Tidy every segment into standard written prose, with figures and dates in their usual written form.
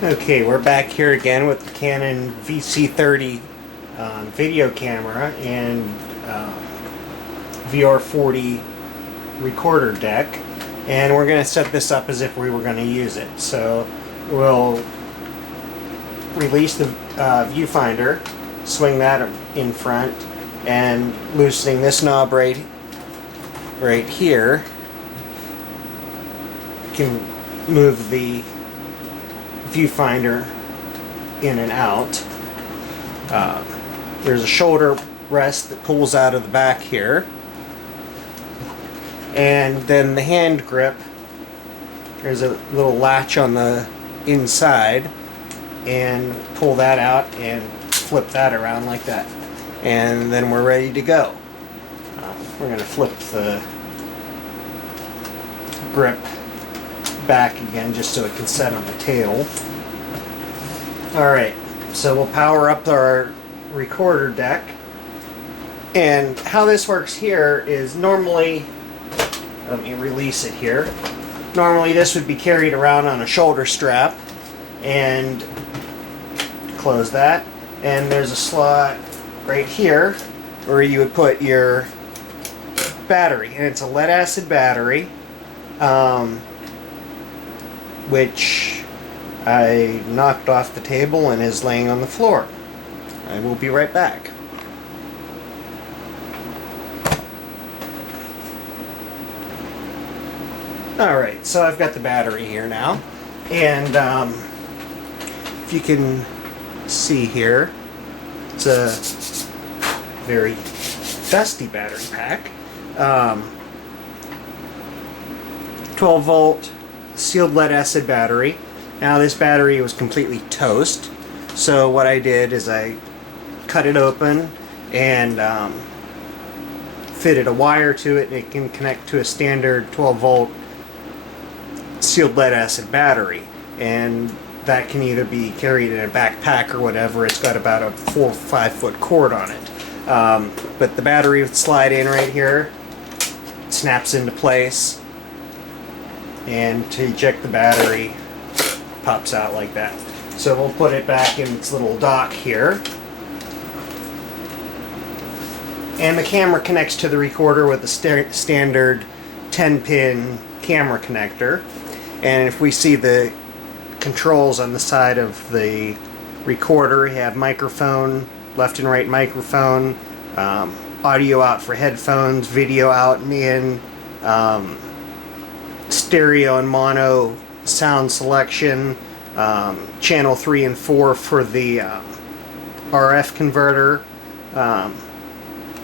Okay, we're back here again with the Canon VC-30 video camera and VR40 recorder deck, and we're going to set this up as if we were going to use it. So we'll release the viewfinder, swing that in front, and loosening this knob right here, you can move the viewfinder in and out. There's a shoulder rest that pulls out of the back here, and then the hand grip, there's a little latch on the inside, and pull that out and flip that around like that, and then we're ready to go. We're going to flip the grip back again just so it can set on the tail. Alright, so we'll power up our recorder deck, and how this works here is normally, let me release it here, normally this would be carried around on a shoulder strap, and close that, and there's a slot right here where you would put your battery, and it's a lead acid battery, which I knocked off the table and is laying on the floor. I will be right back. Alright, so I've got the battery here now, and if you can see here, it's a very dusty battery pack. 12 volt sealed lead acid battery. Now this battery was completely toast, so what I did is I cut it open and fitted a wire to it, and it can connect to a standard 12 volt sealed lead acid battery, and that can either be carried in a backpack or whatever. It's got about a 4 or 5 foot cord on it, but the battery would slide in right here, snaps into place, and to eject the battery, pops out like that. So we'll put it back in its little dock here, and the camera connects to the recorder with a standard 10-pin camera connector. And if we see the controls on the side of the recorder, we have microphone, left and right microphone, audio out for headphones, video out and in, stereo and mono sound selection, channel 3 and 4 for the RF converter.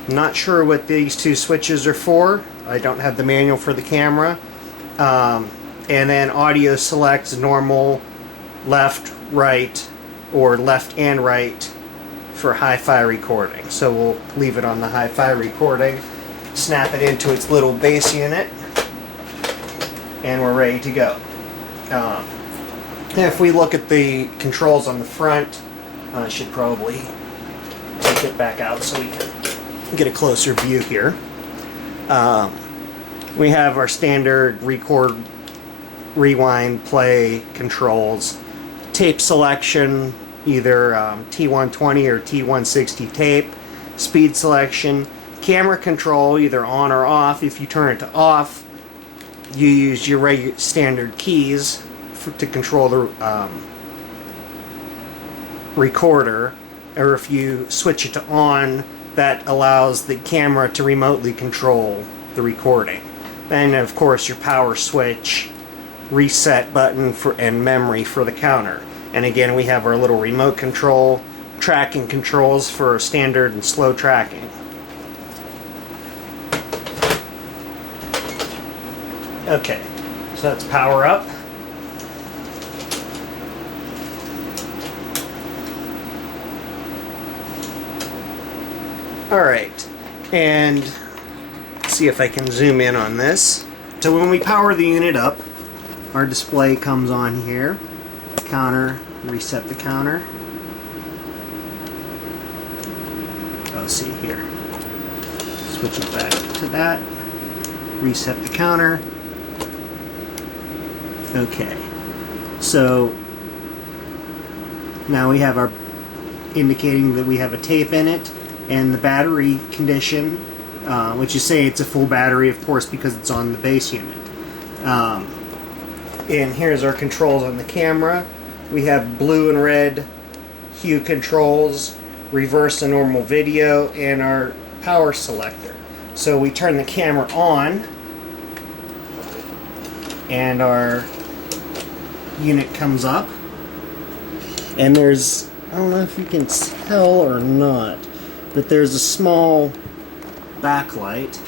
Not sure what these two switches are for. I don't have the manual for the camera. And then audio selects normal, left, right, or left and right for hi-fi recording. So we'll leave it on the hi-fi recording, snap it into its little base unit, and we're ready to go. If we look at the controls on the front, I should probably take it back out so we can get a closer view here. We have our standard record, rewind, play controls, tape selection, either T120 or T160 tape, speed selection, camera control, either on or off. If you turn it to off, you use your regular standard keys to control the recorder, or if you switch it to on, that allows the camera to remotely control the recording. Then of course your power switch, reset button and memory for the counter. And again, we have our little remote control, tracking controls for standard and slow tracking. Okay, so that's power up. Alright, and let's see if I can zoom in on this. So when we power the unit up, our display comes on here. Counter, reset the counter. Let's see here. Switch it back to that. Reset the counter. Okay, so Now we have our indicating that we have a tape in it, and the battery condition, which you say it's a full battery, of course, because it's on the base unit. And here's our controls on the camera. We have blue and red hue controls, reverse and normal video, and our power selector. So we turn the camera on, and our unit comes up. And there's, I don't know if you can tell or not, but there's a small backlight.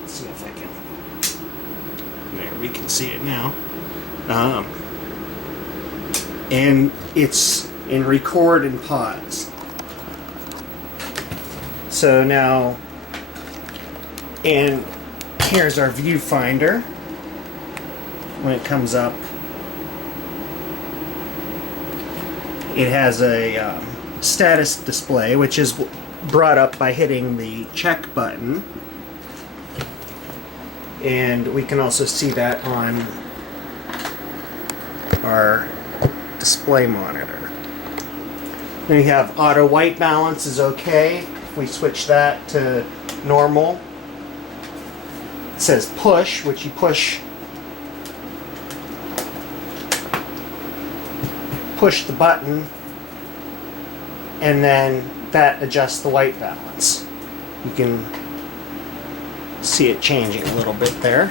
Let's see if I can. There, we can see it now. And it's in record and pause. So now, and here's our viewfinder when it comes up. It has a status display, which is brought up by hitting the check button. And we can also see that on our display monitor. Then we have auto white balance is okay. If we switch that to normal, it says push, which you push the button, and then that adjusts the white balance. You can see it changing a little bit there.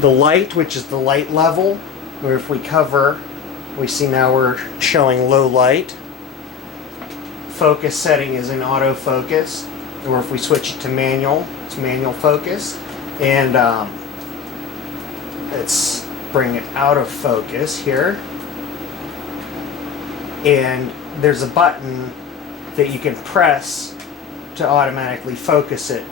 The light, which is the light level, where if we cover, we see now we're showing low light. Focus setting is in autofocus, or if we switch it to manual, it's manual focus. And let's bring it out of focus here. And there's a button that you can press to automatically focus it.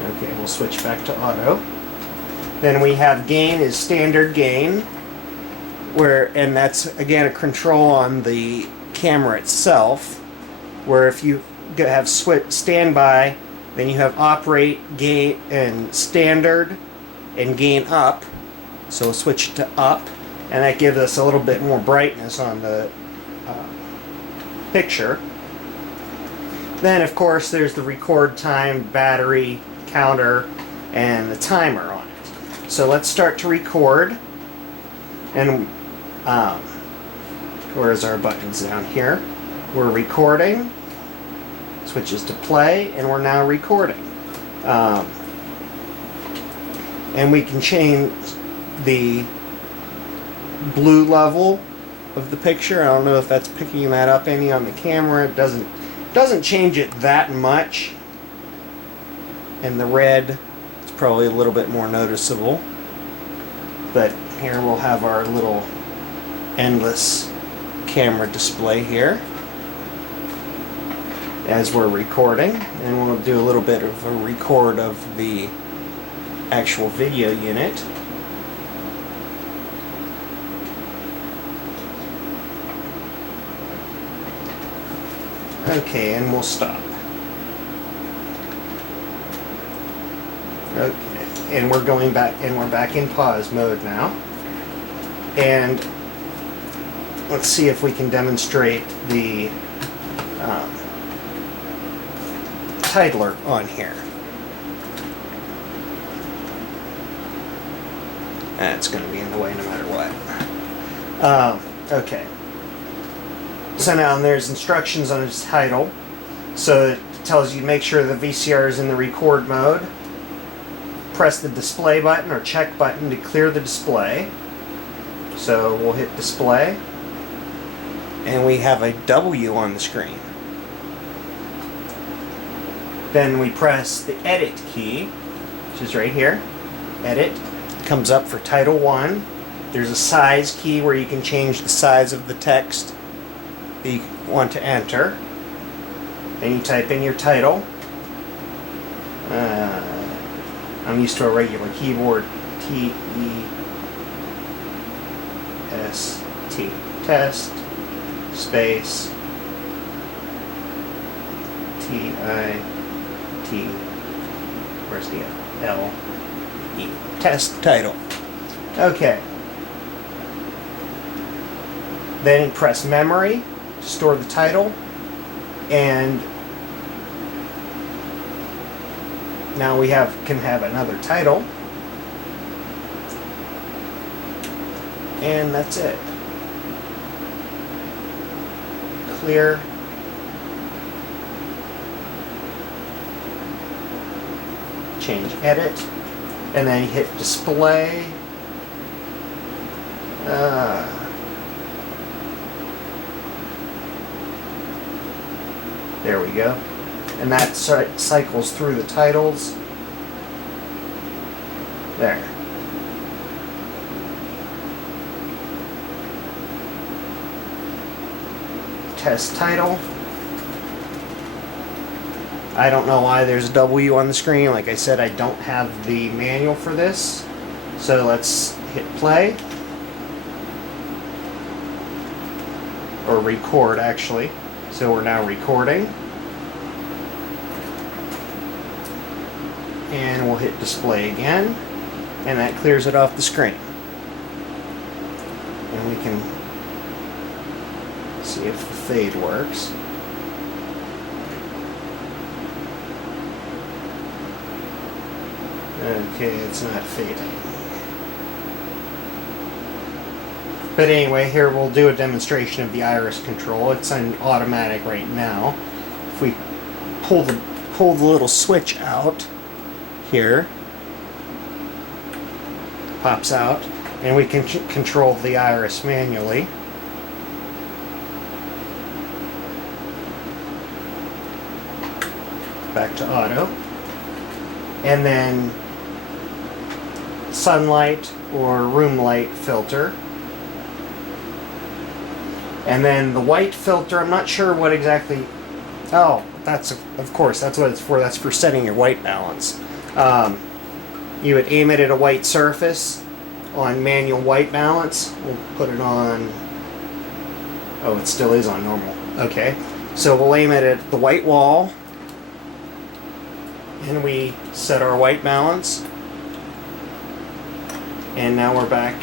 Okay, we'll switch back to auto. Then we have gain is standard gain, and that's again a control on the camera itself, where if you have standby, then you have operate, gain, and standard, and gain up. So we'll switch it to up, and that gives us a little bit more brightness on the picture. Then of course there's the record time, battery, counter, and the timer on it. So let's start to record, and where's our buttons down here? We're recording, switches to play, and we're now recording. And we can change the blue level of the picture. I don't know if that's picking that up any on the camera. It doesn't change it that much. And the red is probably a little bit more noticeable. But here we'll have our little endless camera display here as we're recording, and we'll do a little bit of a record of the actual video unit. Okay, and we'll stop. Okay, and we're going back, and we're back in pause mode now. And let's see if we can demonstrate the titler on here. That's going to be in the way no matter what. Okay. So now there's instructions on its title. So it tells you to make sure the VCR is in the record mode. Press the display button or check button to clear the display. So we'll hit display. And we have a W on the screen. Then we press the edit key, which is right here. Edit. Comes up for title 1. There's a size key where you can change the size of the text that you want to enter. Then you type in your title. I'm used to a regular keyboard, T-E-S-T. Test, space, T-I-T, where's the L-E? Test title. Okay. Then press memory to store the title, and now we can have another title, and that's it. Clear. Change edit, and then hit display. There we go. And that cycles through the titles. There. Test title. I don't know why there's a W on the screen. Like I said, I don't have the manual for this. So let's hit play. Or record, actually. So we're now recording. And we'll hit display again. And that clears it off the screen. And we can see if the fade works. Okay, it's not fading. But anyway, here we'll do a demonstration of the iris control. It's on automatic right now. If we pull the little switch out here, pops out, and we can control the iris manually. Back to auto. And then sunlight or room light filter. And then the white filter, I'm not sure what exactly... Oh, of course, that's what it's for. That's for setting your white balance. You would aim it at a white surface on manual white balance. We'll put it on... Oh, it still is on normal. Okay. So we'll aim it at the white wall. And we set our white balance. And now we're back.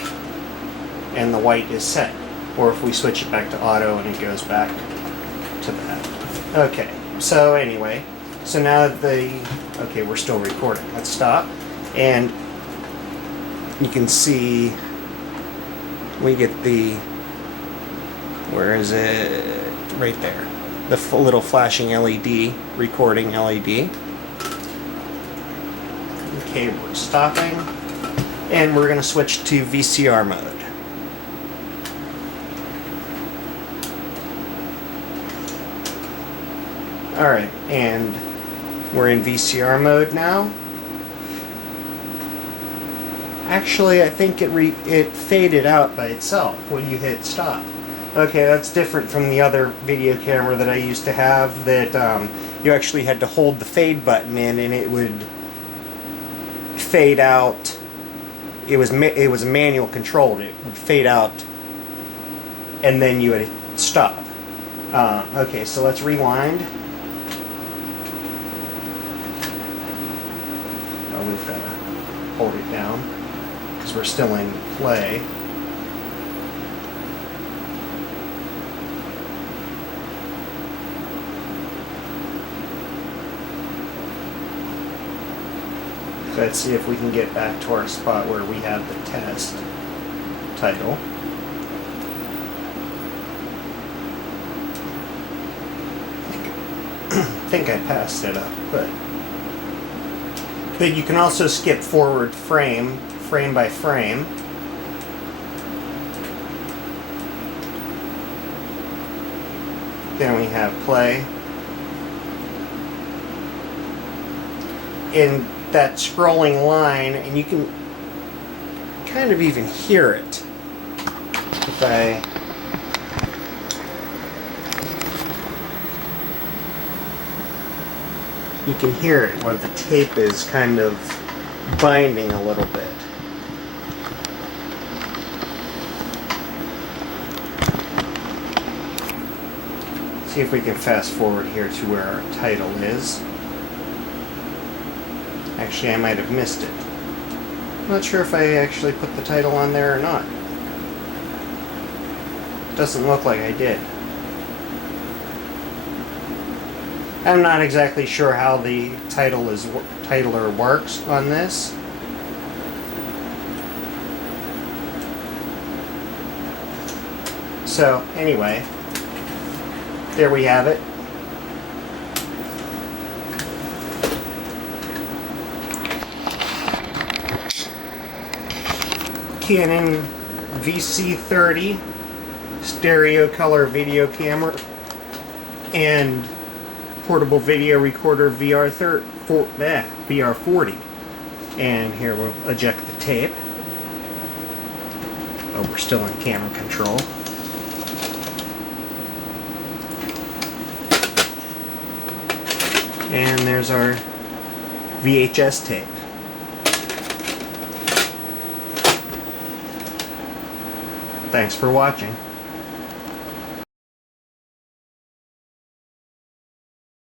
And the white is set. Or if we switch it back to auto and it goes back to that. Okay, so anyway, so now okay, we're still recording. Let's stop. And you can see we get where is it? Right there. The little flashing LED, recording LED. Okay, we're stopping. And we're going to switch to VCR mode. Alright, and we're in VCR mode now. Actually, I think it faded out by itself when you hit stop. Okay, that's different from the other video camera that I used to have, that you actually had to hold the fade button in and it would fade out. It was manual controlled. It would fade out and then you would stop. Okay, so let's rewind. We've got to hold it down because we're still in play. So let's see if we can get back to our spot where we have the test title. I think I passed it up, but you can also skip forward frame by frame. Then we have play. In that scrolling line, and you can kind of even hear it. If you can hear it where the tape is kind of binding a little bit. See if we can fast forward here to where our title is. Actually, I might have missed it. I'm not sure if I actually put the title on there or not. Doesn't look like I did. I'm not exactly sure how the titler works on this. So, anyway, there we have it. Canon VC-30 stereo color video camera and portable video recorder VR40. And here we'll eject the tape. Oh, we're still in camera control. And there's our VHS tape. Thanks for watching.